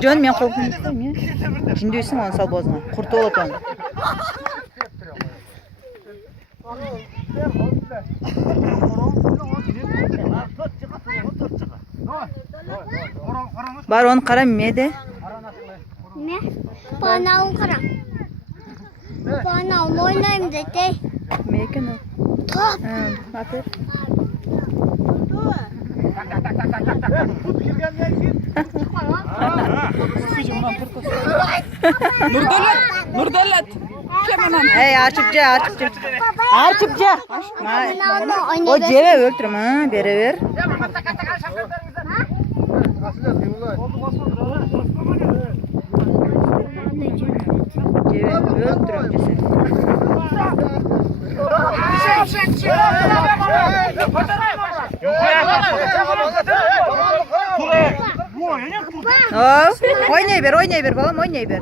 Canım ben korkmuyorum ya. Şimdi uysun onu sal bozma. Kurt olup onu. Var onu karamıyor de. Ne? Bana on karam. Bana on oynayayım da de. Meyken o. Top. Afer. Nurdalat. Hey Arçıpça. Arçıpça. O ceve öldürüm ha. Bere ver. Ceve öldürüm cesini. Oynay ver balam oynay ver.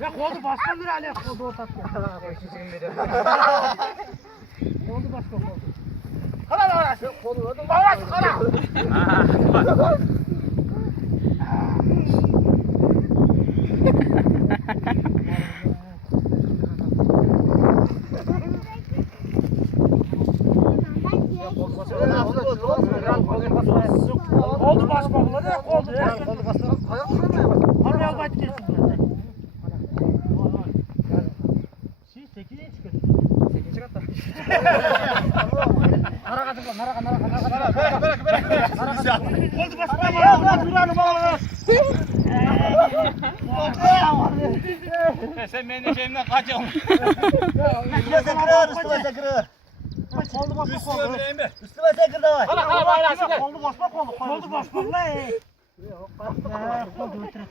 Ya koldu basmadır hala koldu o tatlı. Koldu başka koldu. Kala koldu. Bana kala. Koldu basmadı da koldu. Koldu basmadı. Kayak mı? Hani al bayt gelsin zaten. Şey 8'e çıkıyor. 8 çıkart da. Nara kadın nara. Koldu basmadı. Ya duranı bağla. Sen benim şeyimden kaçıyorsun. Üstüme kırır. Koldu basma koldu. Üstüme kırır da var. Hala bayrağı. Koldu basma koldu. Koldu basma la. Koldu ötürek.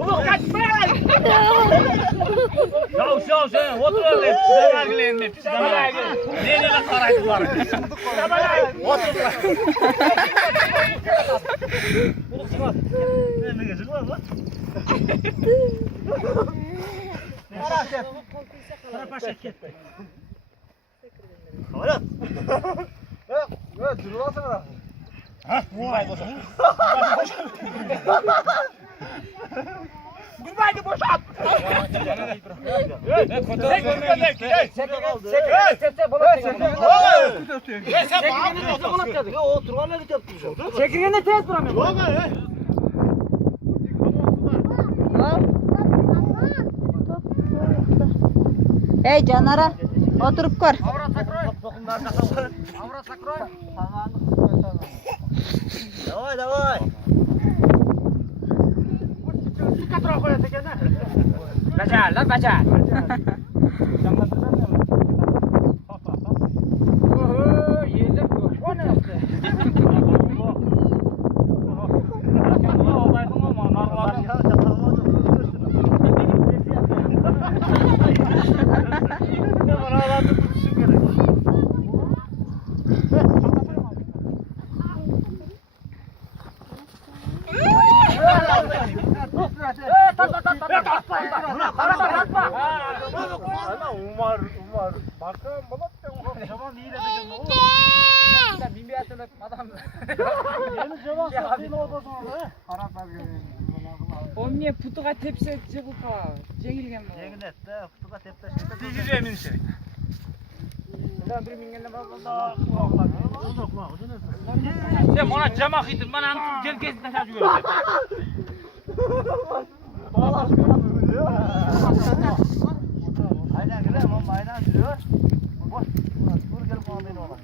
Uluk kaçmayın! Şav sen otur öyle. Size gelin mi? Neyle karaydılar? Otur. Uluk çıkmaz. Ne geçecek var mı? Karapaşa gitti. Hayır. Evet, durulasın ara. Ha? Vay boşalt. Gülmaydı boşalt. Çekirgeni tez duramıyorum. Hey canlara oturup kor. Avra sakroy. Давай. Katroy koyası gene. Bacar. Oho, yerler yok. O ne yaptı? Umar. Başka balık Cavan değil edeceğim oğlum. Sen bin bir atlet adam. Yeni cavan satın oldu sonra. Araplar görüyor. Omniye putuğa tepsi çıkıp Cengilgen mi? Cennet de kutuga tepte Diyeceğim inşallah. Sen bir mingenle bakma. Sen bana cama kıydın. Bana gel gezin taşa jüyor. Aynen güzel ama aynen diyor. Boş. Dur gelip almayın oğlum.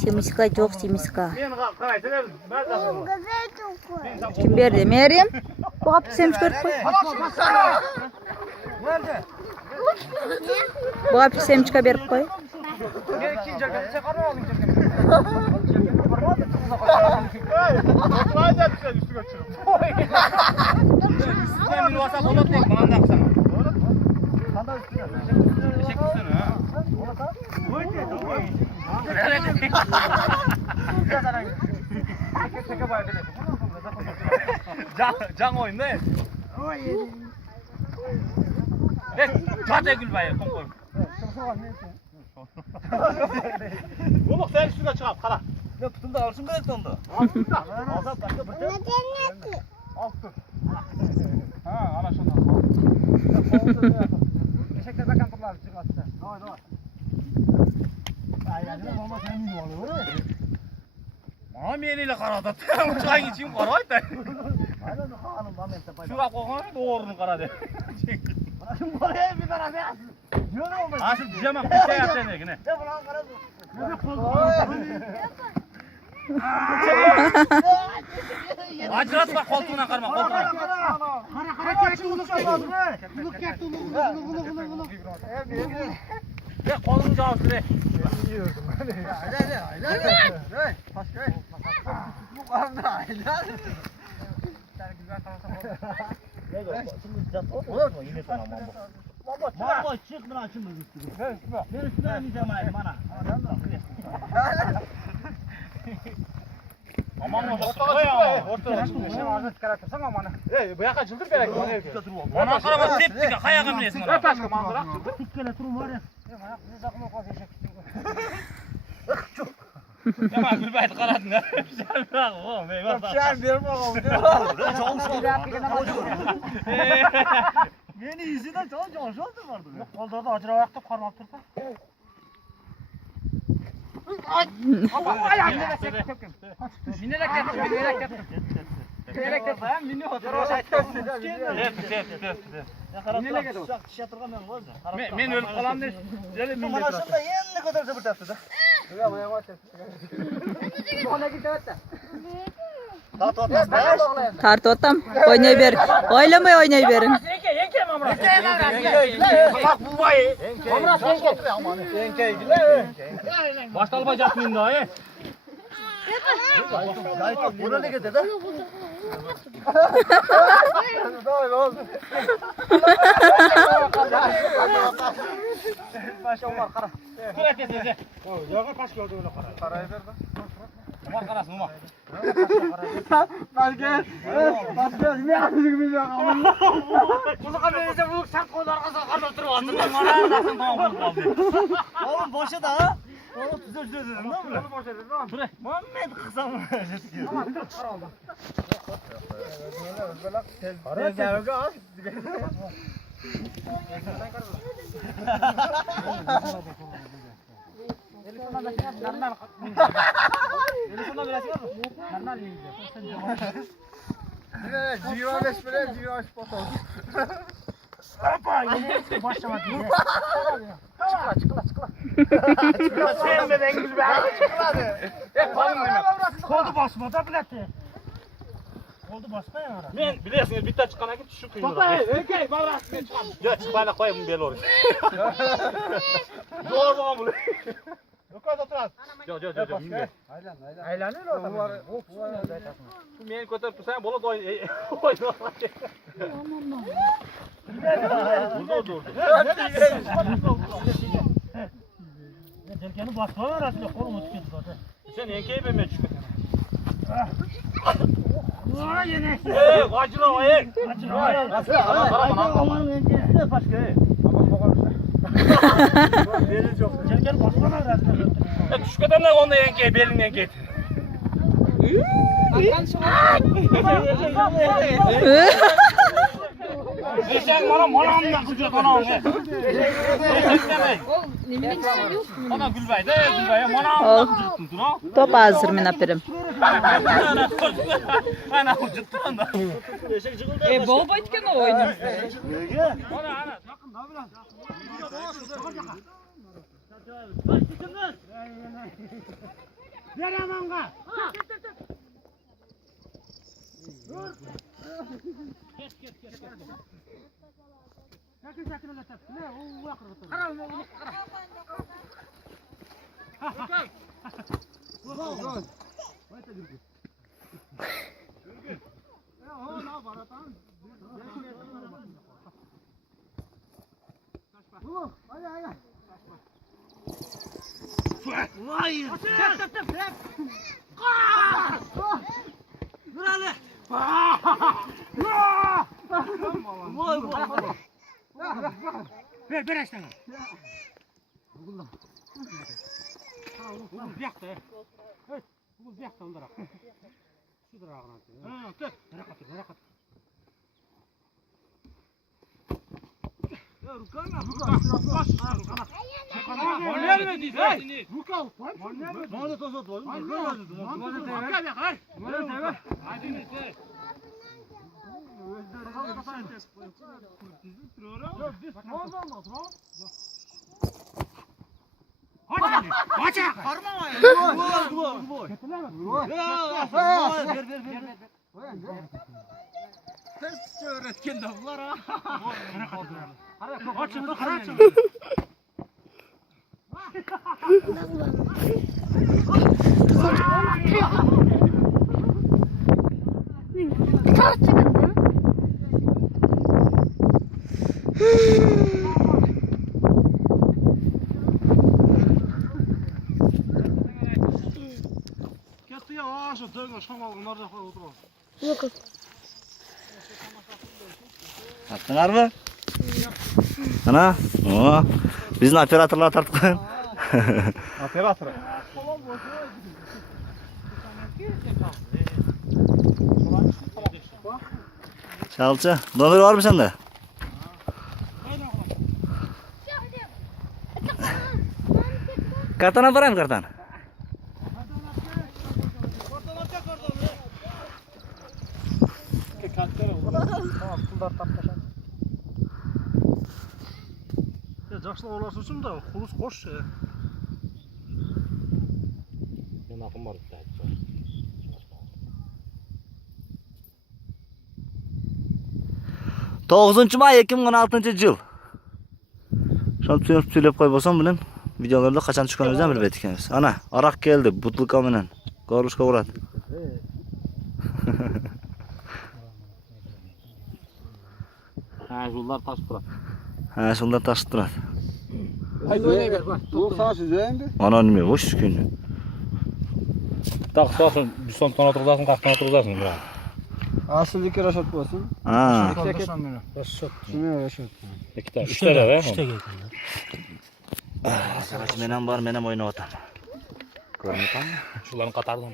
Semiska çok semiska. Men qaraysan, ben Kızı çok. Kim berdi? Meryem. Bu hafta semiska koy. Nerede? Bu hafta semiska berip koy. Men ikinci jerkeni çakarma aldın jerkeni. Oturaydı sen üstüne çıkıp. Sen bir WhatsApp olup tek bana da aksana. Sandal üstüne. Teşekkür ederim ha. Can oyun ne? Çatı Gülbay konkur. Oğlum sen üstüne çıkart kara. Ne tutun da alsın böyle tondu. Azap başka bir şey. Cenneti. Altı. Ha ana şuna. Teşekkür ederim kankalar çıkarttı. Doğru doğru. Aynen ama sen mi oluyor? Ama meniyle karada. Uçağın içim karaydı. Aynen hanım ben de Şura koyma doğrunu karadı. Bırakın buraya bir tane ne? Yürü olmaz. Asıl diyemem bir şey yaptın ne? Ne bu lan kara? Ne Acırat bak koltuğuna karma koltuğuna. Ne kolunu cavabı ne? Mama çık bana açın mı üstüne? Ben üstüne ineceğim ayı bana. Aman ortada ya. Ortada. Sen ağzını çıkartırsan aman. Bu yaka çıldır gerek. Bana karama teptik kaya kamlesin ona. Taş kamandıra. Tikkele turun var ya. Tamam Gülbayt karadın ha. Güzel bırak oğlum. Sen bir bakalım. Çok çok. Beni yüzünden çok çok oldu vardı. Kolda da acıra ayakta parmak tırsa. Binerek yaptım, binerek yaptım. Binerek yaptım. Ben biniyorum. Men ölüp kalan der. Jeli min Bana şunda yenine kadar sabır taptı da. Tart otam. Oynay ber. Oylamay oynay berin. Yenke mi amra? Bak bu vay. Baştal bacak mıyım daha ye? Buna ne getirdi? Kır etesinize. Yok kaç oldu öyle para. Parayı ver de. Umar karasın Umar. Kuzu kameraysa bu sen kollar kasa karda oturuyorsun. Numara nasıl tamam kaldı. Oğlum boşa da ha. Oğlum düzür düzür dedin değil mi? Onu boş edin tamam. Dur. Muhammed kısa mı? Tamam dur para oldu. Koldu basma da bileti. Koldu basma ya. Men biliyorsunuz bitta çıkana git şu kıyımda. Baba ökey bana çıkan. Ya çıkana koyayım bel oraya. Doğru baba bunu. Yok orada otur az. Yok minbe. Aylan öyle o zaman. Şu men kötür sen bola doy. Oyna. Burada durdu. Derkeni basma var aslında kolumu tüketip zaten. Sen yenkeyi ben çıkın. Vay yine. Vacıra vay. Nasıl? Aman enkesi de başka. Beni çok. Derkeni basma var aslında. Şu kadar ne onda yenkeyi belin yenkeyi. Eşek manamda kızıyor manam. Eşek demek. Ol nemin sen yok mu? Ana Gülbay, manamda kızıyorsun dur ha. Top hazır men aperim. Ana ucuttan da. Bol baytken o oynuyor. Ana. Veremem ga. Sakin öyle tap. Ne o yakır. Vay! Dur hele. Ver açtın. Bugün yakta. Evet. Bugün yakta onlara. Şudur ağına. Ha, tut. Merak. Ya Rukana. Moller mi diyorsun? Ruka. Moller toz toz. Moller. Hadi neyse. Attınlar mı? Ana? Oo. Bizim operatorlar tarttık. Operator. Çalça. Dondur var mı sende? Kartana var mı kartan? Жақсылап орналасып да құлыс қосшы. Мен ақым бар дейді. 9-may 2016-yıl. Şunu söylep koyborsam bilen videolarda kaçan çıkanımızdan bilbet ekeniz. Ana, arak geldi butulka menen. Goruşka uğrat. Ha, yollar taş durar. Ha, şunlar taşıp durat. Haydi oynayıver bak. Bu sağ süzeyindi. Ana nime boş günü. Tak soğasın, bir son ton otururlasın, kaç ton otururlasın bura. Asıllık Raşat olsun. Ha. Raşat. Şunu Raşat. İki tane, üç tane de. Üçte geldi. Savaş menem var, menem oyunu otam. Görünüyor tam mı? Şuların katardan.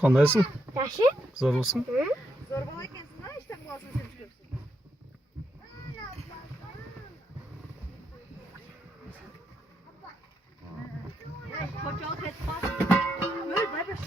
Qandaysın? Yaxshi? Zo'rmisan? Zorbalı ekensin ha, işte boğazını sevmiş görürsün. Kocalı ketmaz. Böyle bay baş.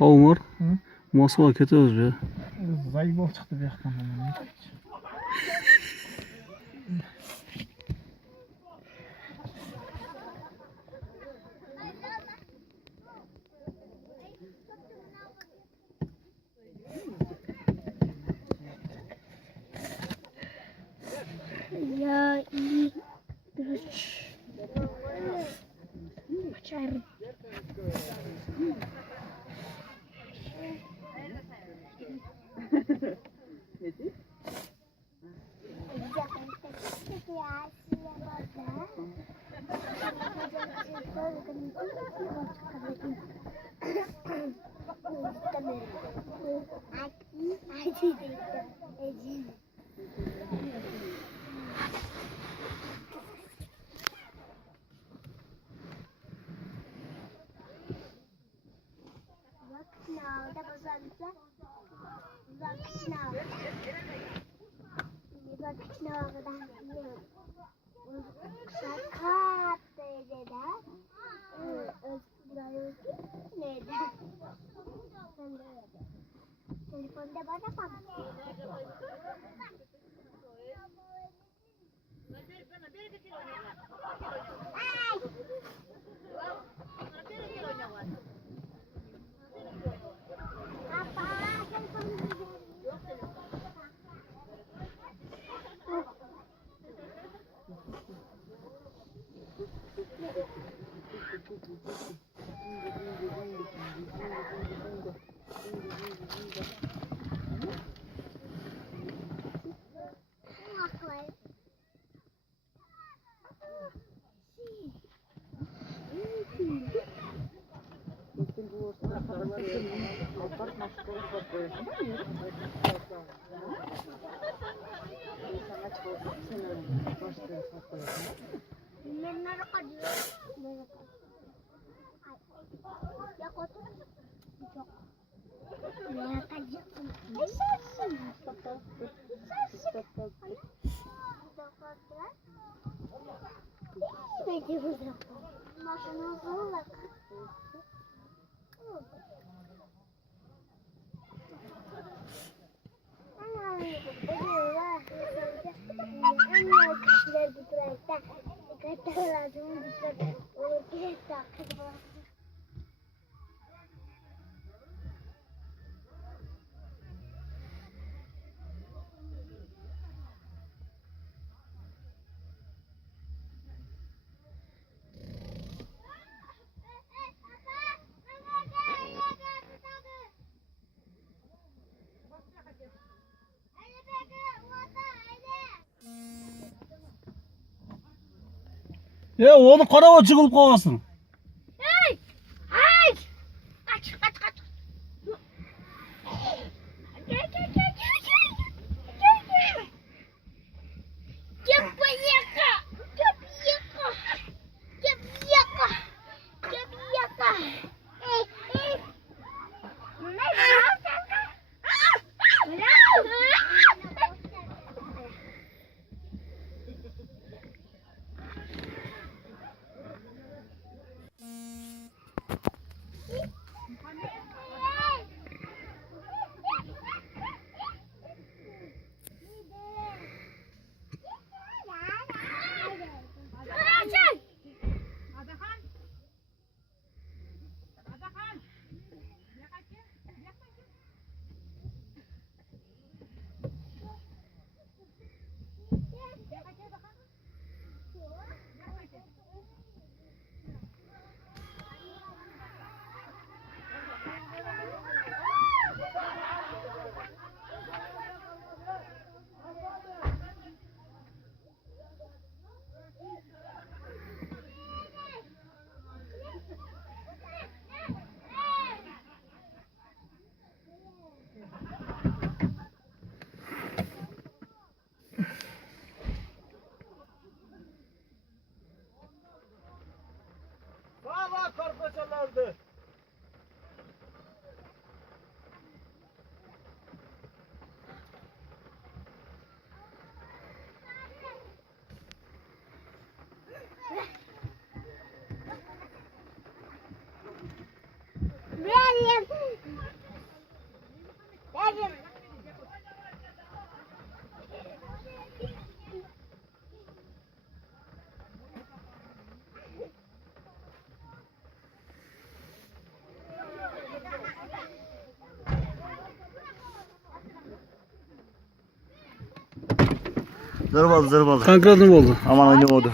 Umar. Moskva ketamiz be. Zaybol chiqdi bu yoqdan. Ya iyi. Açarım. Telefonda bana bak. Машина золок. Anne, Onu karava çıkılıp kovasın. Hey! Hey! Kaç. Gel. Valla karpaçalardı. Zarbalı. Kanka ne oldu? Aman oynamadı.